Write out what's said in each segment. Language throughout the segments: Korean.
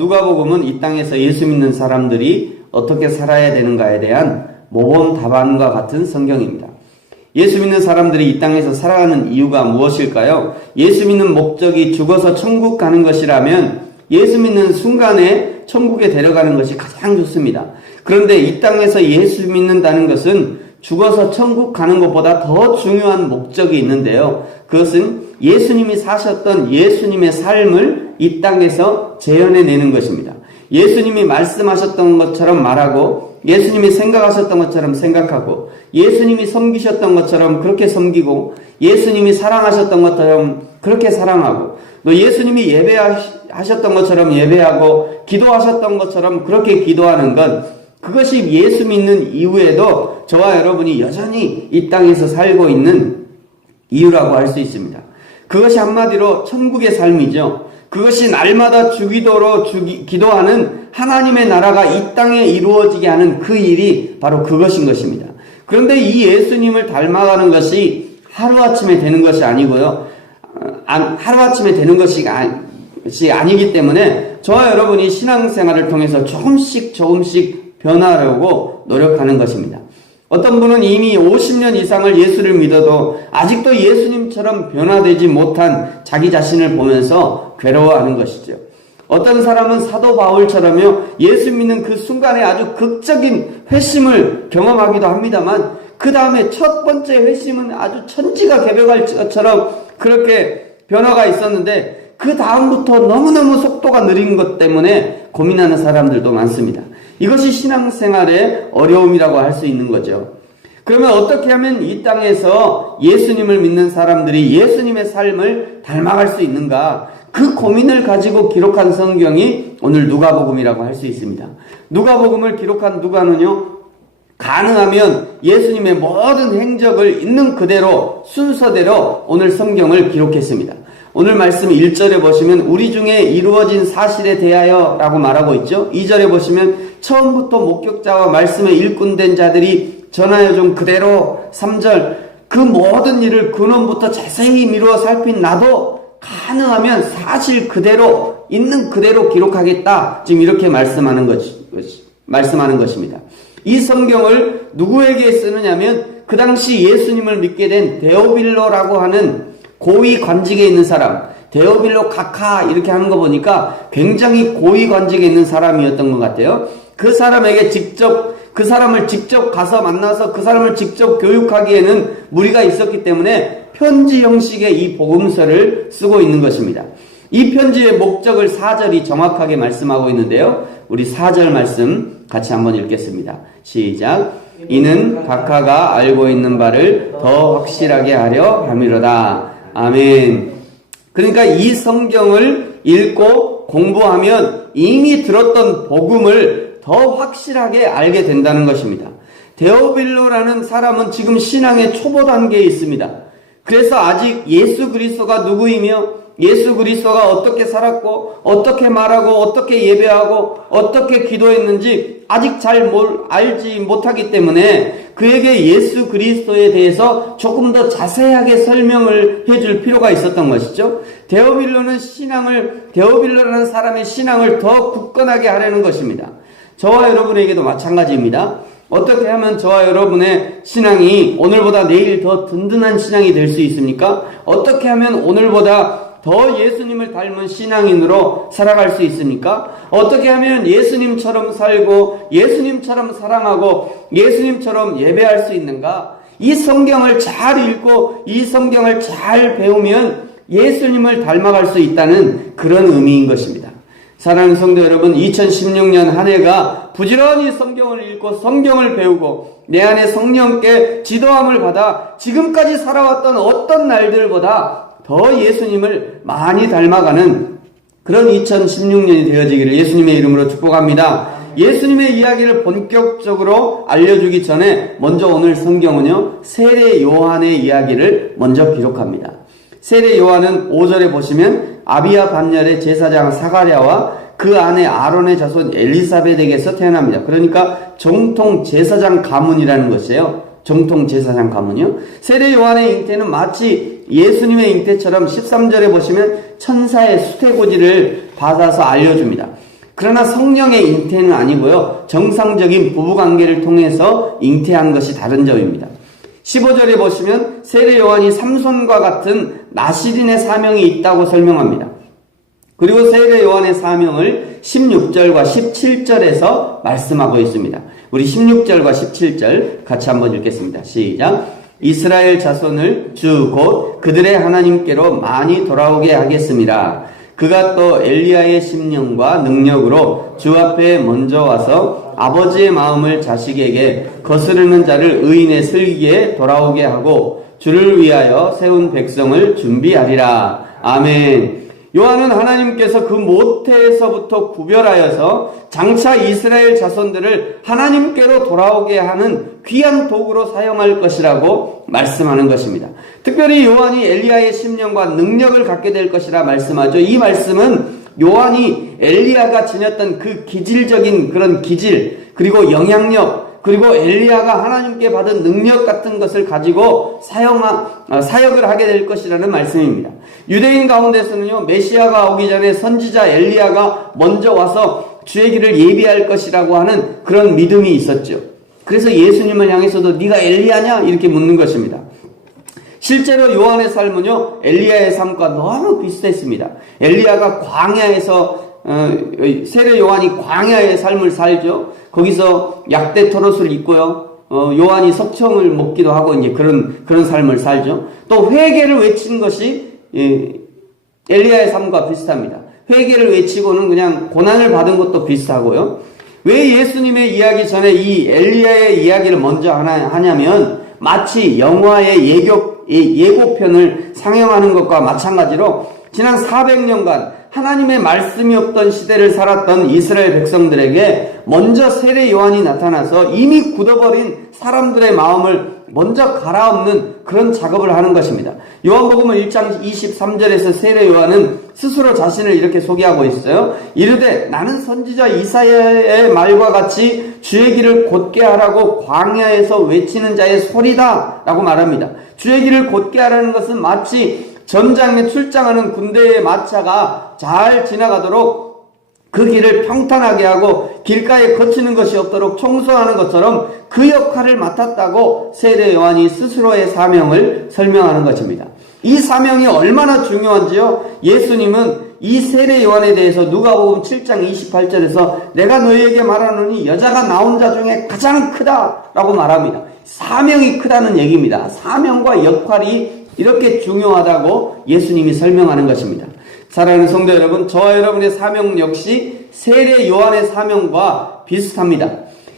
누가복음은 이 땅에서 예수 믿는 사람들이 어떻게 살아야 되는가에 대한 모범 답안과 같은 성경입니다. 예수 믿는 사람들이 이 땅에서 살아가는 이유가 무엇일까요? 예수 믿는 목적이 죽어서 천국 가는 것이라면 예수 믿는 순간에 천국에 데려가는 것이 가장 좋습니다. 그런데 이 땅에서 예수 믿는다는 것은 죽어서 천국 가는 것보다 더 중요한 목적이 있는데요. 그것은 예수님이 사셨던 예수님의 삶을 이 땅에서 재현해내는 것입니다. 예수님이 말씀하셨던 것처럼 말하고, 예수님이 생각하셨던 것처럼 생각하고, 예수님이 섬기셨던 것처럼 그렇게 섬기고, 예수님이 사랑하셨던 것처럼 그렇게 사랑하고, 또 예수님이 예배하셨던 것처럼 예배하고, 기도하셨던 것처럼 그렇게 기도하는 것, 그것이 예수 믿는 이후에도 저와 여러분이 여전히 이 땅에서 살고 있는 이유라고 할 수 있습니다. 그것이 한마디로 천국의 삶이죠. 그것이 날마다 주기도로 기도하는 하나님의 나라가 이 땅에 이루어지게 하는 그 일이 바로 그것인 것입니다. 그런데 이 예수님을 닮아가는 것이 하루아침에 되는 것이 아니고요. 하루아침에 되는 것이 아니기 때문에 저와 여러분이 신앙생활을 통해서 조금씩 변화하려고 노력하는 것입니다. 어떤 분은 이미 50년 이상을 예수를 믿어도 아직도 예수님처럼 변화되지 못한 자기 자신을 보면서 괴로워하는 것이죠. 어떤 사람은 사도 바울처럼요, 예수 믿는 그 순간에 아주 극적인 회심을 경험하기도 합니다만, 그 다음에 첫 번째 회심은 아주 천지가 개벽할 것처럼 그렇게 변화가 있었는데, 그 다음부터 너무너무 속도가 느린 것 때문에 고민하는 사람들도 많습니다. 이것이 신앙생활의 어려움이라고 할 수 있는 거죠. 그러면 어떻게 하면 이 땅에서 예수님을 믿는 사람들이 예수님의 삶을 닮아갈 수 있는가? 그 고민을 가지고 기록한 성경이 오늘 누가복음이라고 할 수 있습니다. 누가복음을 기록한 누가는요, 가능하면 예수님의 모든 행적을 있는 그대로 순서대로 오늘 성경을 기록했습니다. 오늘 말씀 1절에 보시면 우리 중에 이루어진 사실에 대하여 라고 말하고 있죠. 2절에 보시면 처음부터 목격자와 말씀의 일꾼된 자들이 전하여 준 그대로, 3절 그 모든 일을 근원부터 자세히 미루어 살핀 나도 가능하면 사실 그대로 있는 그대로 기록하겠다. 지금 이렇게 말씀하는 것입니다. 이 성경을 누구에게 쓰느냐면 그 당시 예수님을 믿게 된 데오빌로라고 하는 고위 관직에 있는 사람, 데오빌로 각하 이렇게 하는 거 보니까 굉장히 고위 관직에 있는 사람이었던 것 같아요. 그 사람에게 그 사람을 직접 가서 만나서 그 사람을 직접 교육하기에는 무리가 있었기 때문에 편지 형식의 이 복음서를 쓰고 있는 것입니다. 이 편지의 목적을 4절이 정확하게 말씀하고 있는데요. 우리 4절 말씀 같이 한번 읽겠습니다. 시작. 이는 각하가 알고 있는 바를 더 확실하게 하려 함이로다. 아멘. 그러니까 이 성경을 읽고 공부하면 이미 들었던 복음을 더 확실하게 알게 된다는 것입니다. 데오빌로라는 사람은 지금 신앙의 초보 단계에 있습니다. 그래서 아직 예수 그리스도가 누구이며 예수 그리스도가 어떻게 살았고 어떻게 말하고 어떻게 예배하고 어떻게 기도했는지 아직 잘 알지 못하기 때문에 그에게 예수 그리스도에 대해서 조금 더 자세하게 설명을 해줄 필요가 있었던 것이죠. 데오빌로라는 사람의 신앙을 더 굳건하게 하려는 것입니다. 저와 여러분에게도 마찬가지입니다. 어떻게 하면 저와 여러분의 신앙이 오늘보다 내일 더 든든한 신앙이 될 수 있습니까? 어떻게 하면 오늘보다 더 예수님을 닮은 신앙인으로 살아갈 수 있습니까? 어떻게 하면 예수님처럼 살고 예수님처럼 사랑하고 예수님처럼 예배할 수 있는가? 이 성경을 잘 읽고 이 성경을 잘 배우면 예수님을 닮아갈 수 있다는 그런 의미인 것입니다. 사랑하는 성도 여러분, 2016년 한 해가 부지런히 성경을 읽고 성경을 배우고 내 안에 성령께 지도함을 받아 지금까지 살아왔던 어떤 날들보다 더 예수님을 많이 닮아가는 그런 2016년이 되어지기를 예수님의 이름으로 축복합니다. 예수님의 이야기를 본격적으로 알려주기 전에 먼저 오늘 성경은요, 세례 요한의 이야기를 먼저 기록합니다. 세례 요한은 5절에 보시면 아비야 반열의 제사장 사가랴와 그 아내 아론의 자손 엘리사벳에게서 태어납니다. 그러니까 정통 제사장 가문이라는 것이에요. 정통 제사장 가문이요. 세례 요한의 잉태는 마치 예수님의 잉태처럼 13절에 보시면 천사의 수태고지를 받아서 알려줍니다. 그러나 성령의 잉태는 아니고요. 정상적인 부부관계를 통해서 잉태한 것이 다른 점입니다. 15절에 보시면 세례 요한이 삼손과 같은 나시린의 사명이 있다고 설명합니다. 그리고 세례 요한의 사명을 16절과 17절에서 말씀하고 있습니다. 우리 16절과 17절 같이 한번 읽겠습니다. 시작. 이스라엘 자손을 주 곧 그들의 하나님께로 많이 돌아오게 하겠습니다. 그가 또 엘리야의 심령과 능력으로 주 앞에 먼저 와서 아버지의 마음을 자식에게 거스르는 자를 의인의 슬기에 돌아오게 하고 주를 위하여 세운 백성을 준비하리라. 아멘. 요한은 하나님께서 그 모태에서부터 구별하여서 장차 이스라엘 자손들을 하나님께로 돌아오게 하는 귀한 도구로 사용할 것이라고 말씀하는 것입니다. 특별히 요한이 엘리야의 심령과 능력을 갖게 될 것이라 말씀하죠. 이 말씀은 요한이 엘리야가 지녔던 그 기질적인 그런 기질, 그리고 영향력, 그리고 엘리야가 하나님께 받은 능력 같은 것을 가지고 사역을 하게 될 것이라는 말씀입니다. 유대인 가운데서는요, 메시아가 오기 전에 선지자 엘리야가 먼저 와서 주의 길을 예비할 것이라고 하는 그런 믿음이 있었죠. 그래서 예수님을 향해서도 네가 엘리야냐? 이렇게 묻는 것입니다. 실제로 요한의 삶은요, 엘리야의 삶과 너무 비슷했습니다. 엘리야가 광야에서 세례 요한이 광야의 삶을 살죠. 거기서 약대 토롯을 입고요. 요한이 석청을 먹기도 하고 이제 그런 삶을 살죠. 또 회개를 외친 것이 엘리야의 삶과 비슷합니다. 회개를 외치고는 그냥 고난을 받은 것도 비슷하고요. 왜 예수님의 이야기 전에 이 엘리야의 이야기를 먼저 하냐면 마치 영화의 예고편을 상영하는 것과 마찬가지로 지난 400년간 하나님의 말씀이 없던 시대를 살았던 이스라엘 백성들에게 먼저 세례 요한이 나타나서 이미 굳어버린 사람들의 마음을 먼저 갈아엎는 그런 작업을 하는 것입니다. 요한복음 1장 23절에서 세례 요한은 스스로 자신을 이렇게 소개하고 있어요. 이르되 나는 선지자 이사야의 말과 같이 주의 길을 곧게 하라고 광야에서 외치는 자의 소리다 라고 말합니다. 주의 길을 곧게 하라는 것은 마치 전장에 출장하는 군대의 마차가 잘 지나가도록 그 길을 평탄하게 하고 길가에 거치는 것이 없도록 청소하는 것처럼 그 역할을 맡았다고 세례 요한이 스스로의 사명을 설명하는 것입니다. 이 사명이 얼마나 중요한지요? 예수님은 이 세례 요한에 대해서 누가복음 7장 28절에서 내가 너희에게 말하노니 여자가 나온 자 중에 가장 크다라고 말합니다. 사명이 크다는 얘기입니다. 사명과 역할이 이렇게 중요하다고 예수님이 설명하는 것입니다. 사랑하는 성도 여러분, 저와 여러분의 사명 역시 세례 요한의 사명과 비슷합니다.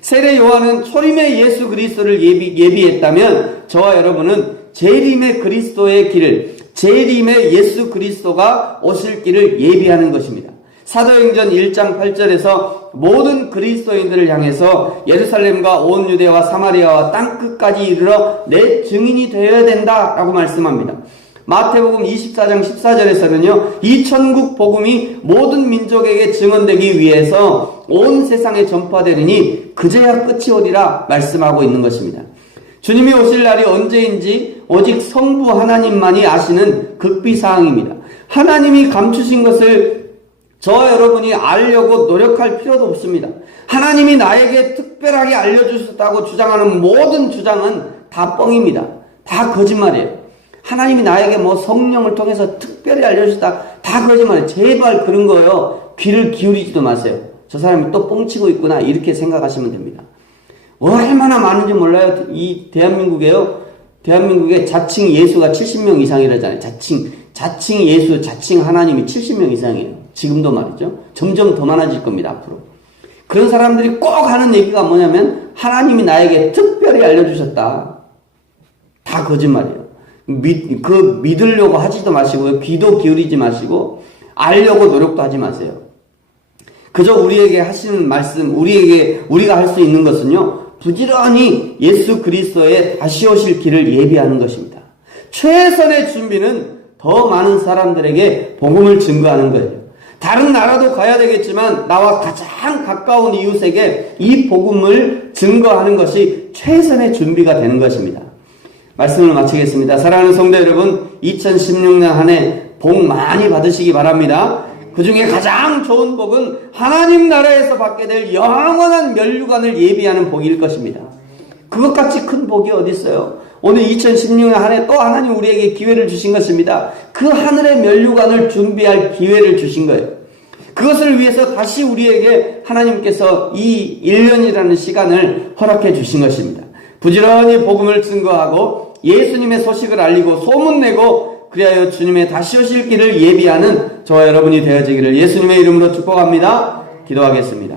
세례 요한은 초림의 예수 그리스도를 예비했다면 저와 여러분은 재림의 그리스도의 길을, 재림의 예수 그리스도가 오실 길을 예비하는 것입니다. 사도행전 1장 8절에서 모든 그리스도인들을 향해서 예루살렘과 온 유대와 사마리아와 땅끝까지 이르러 내 증인이 되어야 된다라고 말씀합니다. 마태복음 24장 14절에서는요, 이 천국 복음이 모든 민족에게 증언되기 위해서 온 세상에 전파되리니 그제야 끝이 오리라 말씀하고 있는 것입니다. 주님이 오실 날이 언제인지 오직 성부 하나님만이 아시는 극비사항입니다. 하나님이 감추신 것을 저와 여러분이 알려고 노력할 필요도 없습니다. 하나님이 나에게 특별하게 알려주셨다고 주장하는 모든 주장은 다 뻥입니다. 다 거짓말이에요. 하나님이 나에게 뭐 성령을 통해서 특별히 알려주셨다. 다 거짓말이에요. 제발 그런 거요. 귀를 기울이지도 마세요. 저 사람이 또 뻥치고 있구나. 이렇게 생각하시면 됩니다. 얼마나 많은지 몰라요. 이 대한민국에 자칭 예수가 70명 이상이라잖아요. 자칭 예수, 자칭 하나님이 70명 이상이에요. 지금도 말이죠. 점점 더 많아질 겁니다, 앞으로. 그런 사람들이 꼭 하는 얘기가 뭐냐면 하나님이 나에게 특별히 알려주셨다. 다 거짓말이에요. 믿으려고 하지도 마시고요. 귀도 기울이지 마시고 알려고 노력도 하지 마세요. 그저 우리에게 하시는 말씀, 우리가 할 수 있는 것은요, 부지런히 예수 그리스도의 다시 오실 길을 예비하는 것입니다. 최선의 준비는 더 많은 사람들에게 복음을 증거하는 거예요. 다른 나라도 가야 되겠지만 나와 가장 가까운 이웃에게 이 복음을 증거하는 것이 최선의 준비가 되는 것입니다. 말씀을 마치겠습니다. 사랑하는 성도 여러분, 2016년 한 해 복 많이 받으시기 바랍니다. 그 중에 가장 좋은 복은 하나님 나라에서 받게 될 영원한 면류관을 예비하는 복일 것입니다. 그것같이 큰 복이 어디 있어요? 오늘 2016년 한 해 또 하나님 우리에게 기회를 주신 것입니다. 그 하늘의 면류관을 준비할 기회를 주신 거예요. 그것을 위해서 다시 우리에게 하나님께서 이 1년이라는 시간을 허락해 주신 것입니다. 부지런히 복음을 증거하고 예수님의 소식을 알리고 소문내고 그리하여 주님의 다시 오실 길을 예비하는 저와 여러분이 되어지기를 예수님의 이름으로 축복합니다. 기도하겠습니다.